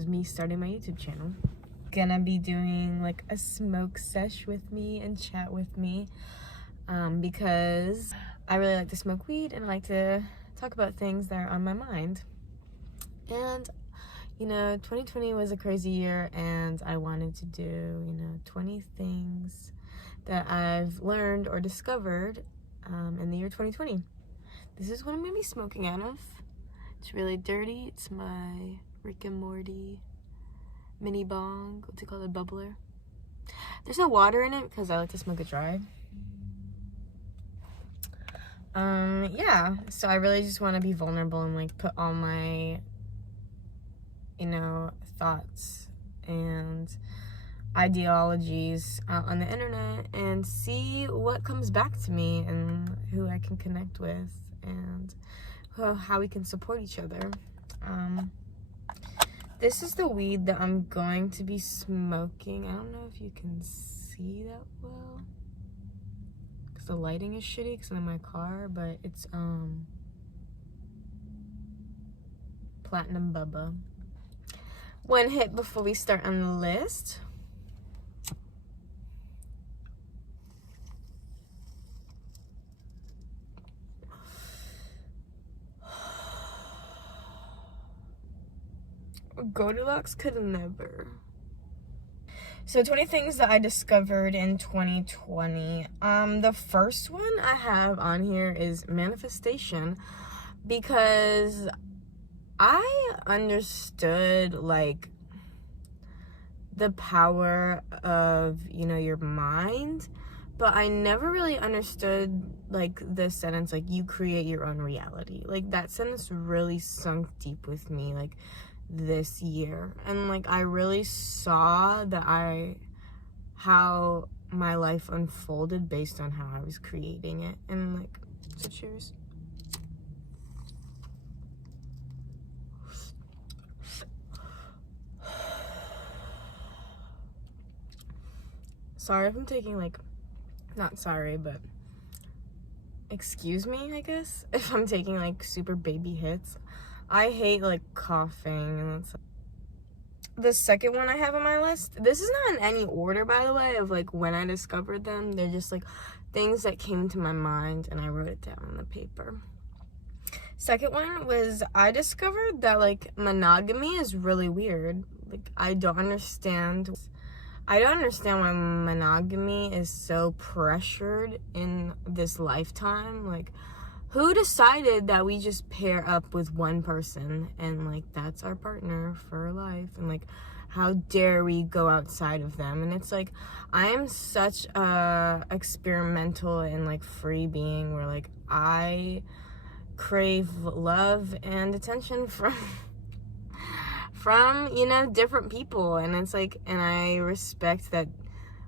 is me starting my YouTube channel. Gonna be doing like a smoke sesh with me and chat with me because I really like to smoke weed and I like to talk about things that are on my mind. And you know, 2020 was a crazy year, and I wanted to do, 20 things that I've learned or discovered in the year 2020. This is what I'm gonna be smoking out of. It's really dirty. It's my Rick and Morty mini bong. What's it called? A bubbler. There's no water in it because I like to smoke it dry. Yeah. So I really just want to be vulnerable and like put all my, thoughts and ideologies out on the internet and see what comes back to me and who I can connect with and how we can support each other. This is the weed that I'm going to be smoking. I don't know if you can see that well because the lighting is shitty because I'm in my car, but it's Platinum Bubba. One hit before we start on the list. Goldilocks could never. So 20 things that I discovered in 2020. The first one I have on here is manifestation, because I understood like the power of, your mind, but I never really understood like the sentence, like you create your own reality. Like that sentence really sunk deep with me like this year, and like I really saw how my life unfolded based on how I was creating it. And like, so cheers. Sorry if I'm taking like, not sorry, but excuse me, I guess, if I'm taking like super baby hits. I hate like coughing, and that's the second one I have on my list. This is not in any order, by the way, of like when I discovered them. They're just like things that came to my mind and I wrote it down on the paper. Second one was I discovered that like monogamy is really weird. Like I don't understand why monogamy is so pressured in this lifetime. Like, who decided that we just pair up with one person and like that's our partner for life? And like, how dare we go outside of them? And it's like, I am such a experimental and like free being where like I crave love and attention from different people. And it's like, and I respect that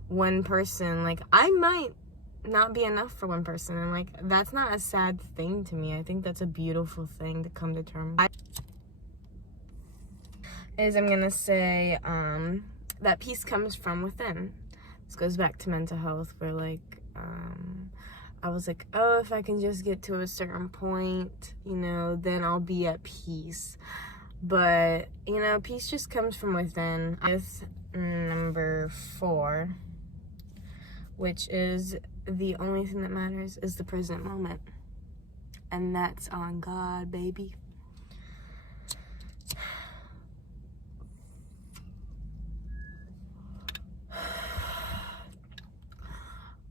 one person, like I might not be enough for one person, and like that's not a sad thing to me. I think that's a beautiful thing to come to terms with. I'm gonna say that peace comes from within. This goes back to mental health, where like I was like, oh, if I can just get to a certain point, then I'll be at peace. But peace just comes from within. With number 4, which is the only thing that matters is the present moment. And that's on God, baby.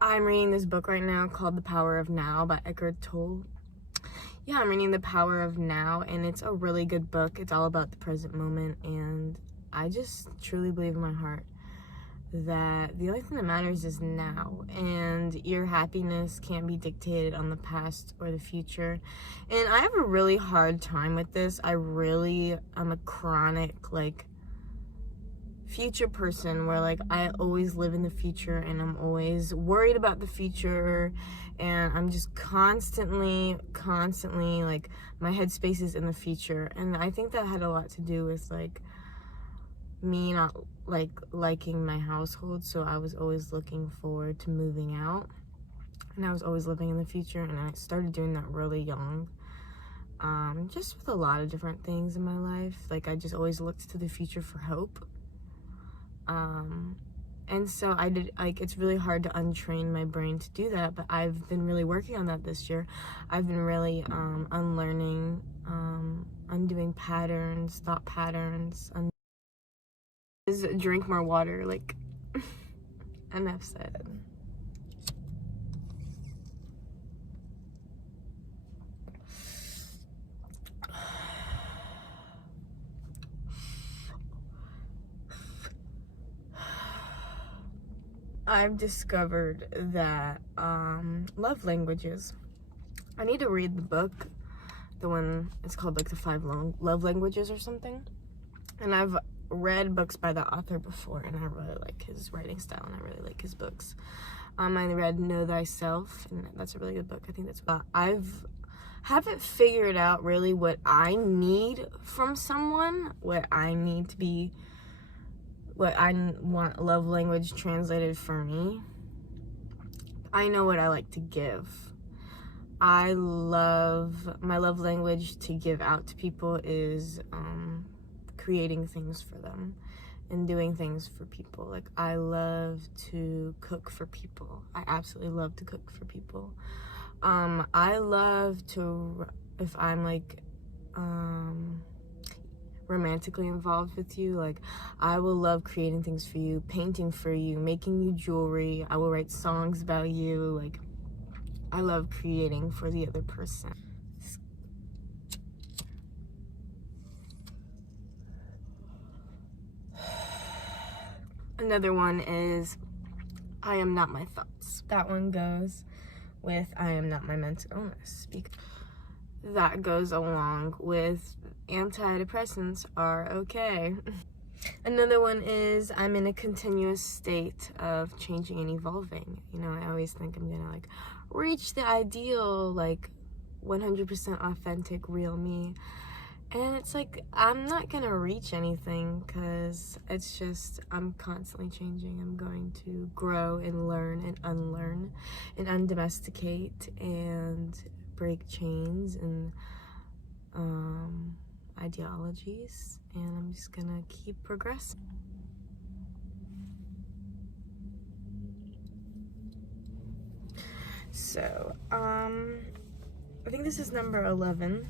I'm reading this book right now called The Power of Now by Eckhart Tolle. Yeah, I'm reading The Power of Now, and it's a really good book. It's all about the present moment, and I just truly believe in my heart that the only thing that matters is now, and your happiness can't be dictated on the past or the future. And I have a really hard time with this. I'm a chronic like future person where like I always live in the future and I'm always worried about the future, and I'm just constantly like my headspace is in the future. And I think that had a lot to do with like me not like liking my household, so I was always looking forward to moving out, and I was always living in the future, and I started doing that really young. just with a lot of different things in my life. Like, I just always looked to the future for hope. And so I did, like, it's really hard to untrain my brain to do that, but I've been really working on that this year. I've been really unlearning, undoing patterns, thought patterns, drink more water, like, enough said. I've discovered that love languages. I need to read the book, the one, it's called like the 5 love languages or something. And I've read books by the author before, and I really like his writing style, and I really like his books. I read Know Thyself, and that's a really good book. I think that's haven't figured out really what I need from someone, what I need to be, what I want love language translated for me. I know what I like to give. My love language to give out to people is creating things for them and doing things for people. Like, I love to cook for people. I absolutely love to cook for people. I love to, if I'm like romantically involved with you, like, I will love creating things for you, painting for you, making you jewelry. I will write songs about you. Like, I love creating for the other person. Another one is I am not my thoughts. That one goes with I am not my mental illness. That goes along with antidepressants are okay. Another one is I'm in a continuous state of changing and evolving. You know, I always think I'm gonna like reach the ideal, like 100% authentic, real me. And it's like, I'm not gonna reach anything, because it's just, I'm constantly changing. I'm going to grow and learn and unlearn and undomesticate and break chains and ideologies, and I'm just gonna keep progressing. So, I think this is number 11.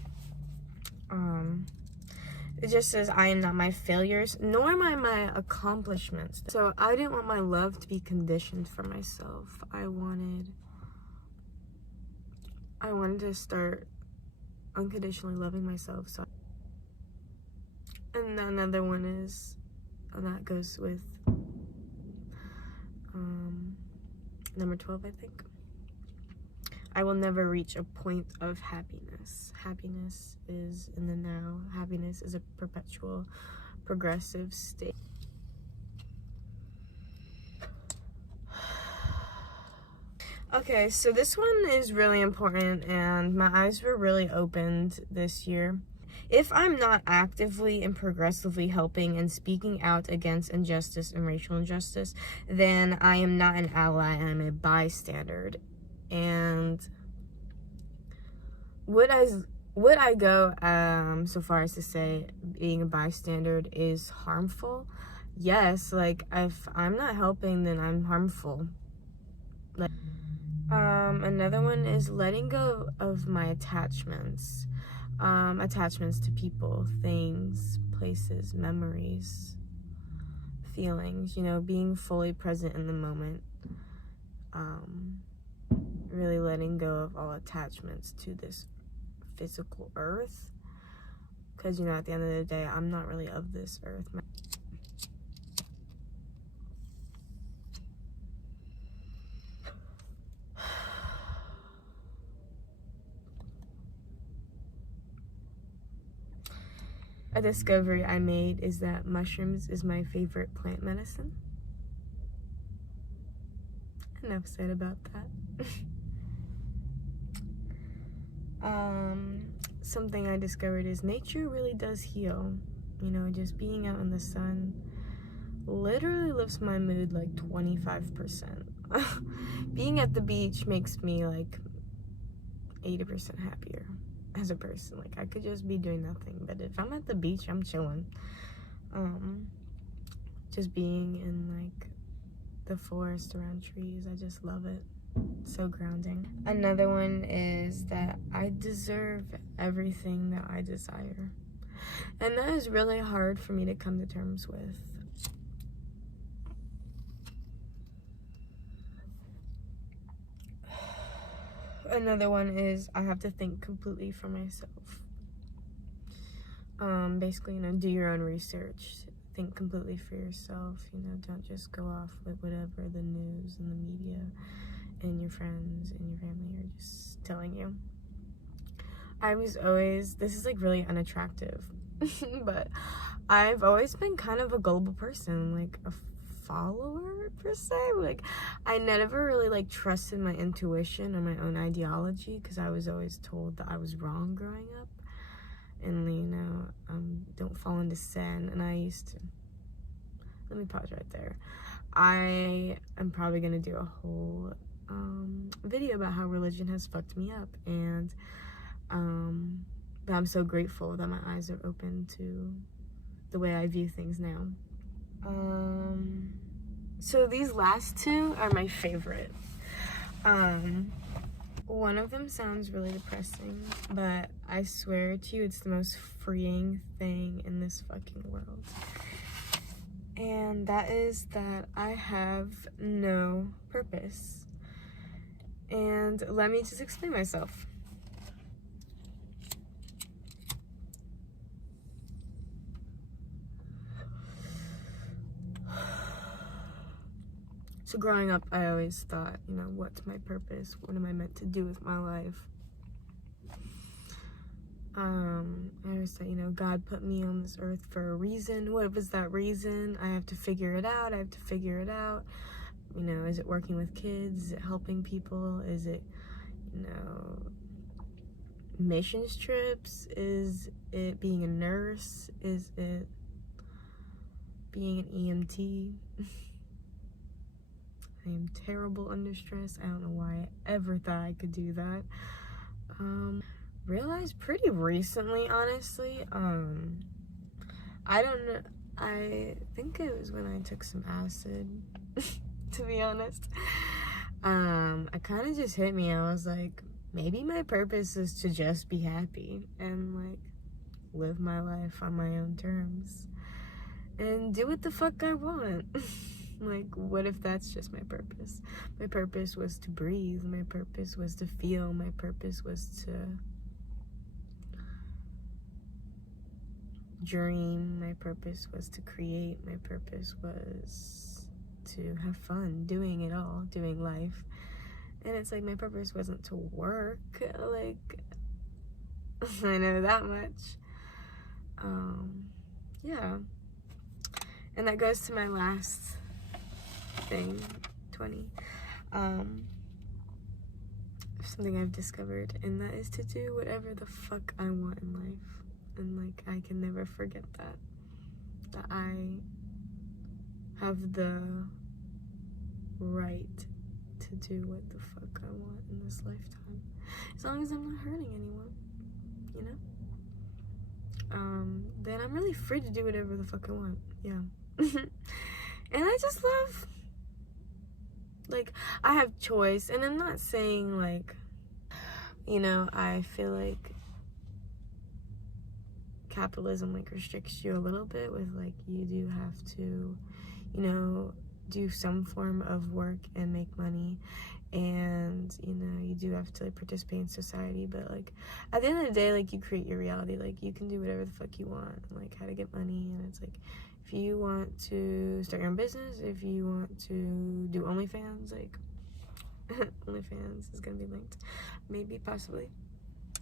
It just says, I am not my failures, nor am I my accomplishments. So I didn't want my love to be conditioned for myself. I wanted to start unconditionally loving myself. So, and another one is, and that goes with number 12, I think. I will never reach a point of happiness. Happiness is in the now. Happiness is a perpetual, progressive state. Okay, so this one is really important, and my eyes were really opened this year. If I'm not actively and progressively helping and speaking out against injustice and racial injustice, then I am not an ally, I'm a bystander. And would I go so far as to say being a bystander is harmful? Yes, like, if I'm not helping, then I'm harmful. Like, another one is letting go of my attachments. Attachments to people, things, places, memories, feelings, you know, being fully present in the moment. Really letting go of all attachments to this physical earth, because, you know, at the end of the day, I'm not really of this earth. A discovery I made is that mushrooms is my favorite plant medicine. Enough said about that. Something I discovered is nature really does heal. You know, just being out in the sun literally lifts my mood like 25%. Being at the beach makes me like 80% happier. as a person. Like, I could just be doing nothing, but if I'm at the beach, I'm chilling. Just being in like the forest around trees, I just love it. It's so grounding. Another one is that I deserve everything that I desire, and that is really hard for me to come to terms with. Another one is I have to think completely for myself. Basically, do your own research. Think completely for yourself. Don't just go off with whatever the news and the media and your friends and your family are just telling you. This is like really unattractive, but I've always been kind of a gullible person, like a follower per se. Like, I never really like trusted my intuition or my own ideology, because I was always told that I was wrong growing up, and don't fall into sin. And I used to, let me pause right there. I am probably gonna do a whole video about how religion has fucked me up, and but I'm so grateful that my eyes are open to the way I view things now. So these last two are my favorite. One of them sounds really depressing, but I swear to you, it's the most freeing thing in this fucking world. And that is that I have no purpose. And let me just explain myself. So growing up, I always thought, what's my purpose? What am I meant to do with my life? I always thought, God put me on this earth for a reason. What was that reason? I have to figure it out. Is it working with kids? Is it helping people? Is it, missions trips? Is it being a nurse? Is it being an EMT? I am terrible under stress. I don't know why I ever thought I could do that. Realized pretty recently, honestly. I don't know. I think it was when I took some acid, to be honest. It kind of just hit me. I was like, maybe my purpose is to just be happy and like live my life on my own terms and do what the fuck I want. Like, what if that's just my purpose? My purpose was to breathe. My purpose was to feel. My purpose was to dream. My purpose was to create. My purpose was to have fun doing it all, doing life. And it's like, my purpose wasn't to work. Like, I know that much. Yeah. And that goes to my last thing, 20. Something I've discovered, and that is to do whatever the fuck I want in life. And like, I can never forget that I have the right to do what the fuck I want in this lifetime, as long as I'm not hurting anyone, then I'm really free to do whatever the fuck I want. Yeah. And I just love, like, I have choice, and I'm not saying like, I feel like capitalism like restricts you a little bit with like, you do have to, do some form of work and make money, and you do have to like participate in society, but like at the end of the day, like, you create your reality. Like, you can do whatever the fuck you want, like how to get money. And it's like, if you want to start your own business, if you want to do OnlyFans, like OnlyFans is gonna be linked, maybe, possibly,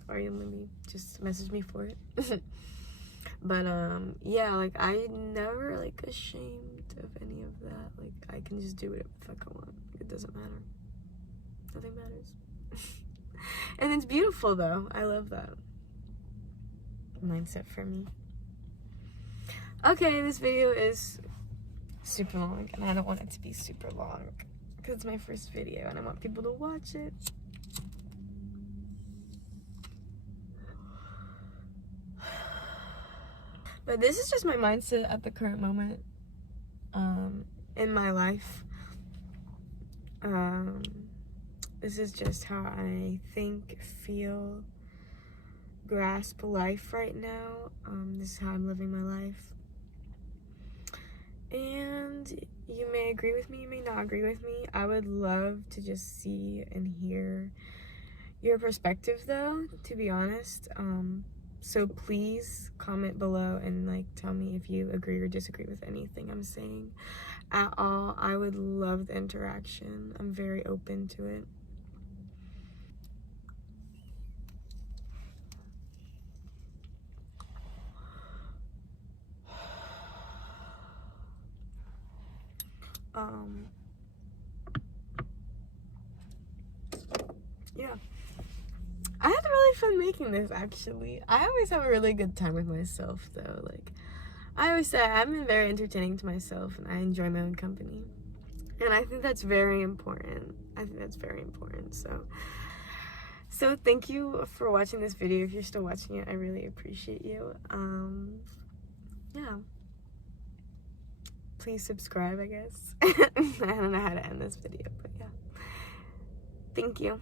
or you maybe just message me for it. But yeah, like, I never like ashamed of any of that. Like, I can just do whatever the fuck I want. It doesn't matter. Nothing matters. And it's beautiful though. I love that mindset for me. Okay, this video is super long, and I don't want it to be super long because it's my first video and I want people to watch it. But this is just my mindset at the current moment in my life. This is just how I think, feel, grasp life right now. This is how I'm living my life. And you may agree with me, you may not agree with me. I would love to just see and hear your perspective though, to be honest. So please comment below and like tell me if you agree or disagree with anything I'm saying at all. I would love the interaction. I'm very open to it. Yeah. I had really fun making this, actually. I always have a really good time with myself, though. Like, I always say I'm very entertaining to myself, and I enjoy my own company. And I think that's very important. So thank you for watching this video. If you're still watching it, I really appreciate you. Yeah. Please subscribe, I guess. I don't know how to end this video, but yeah. Thank you.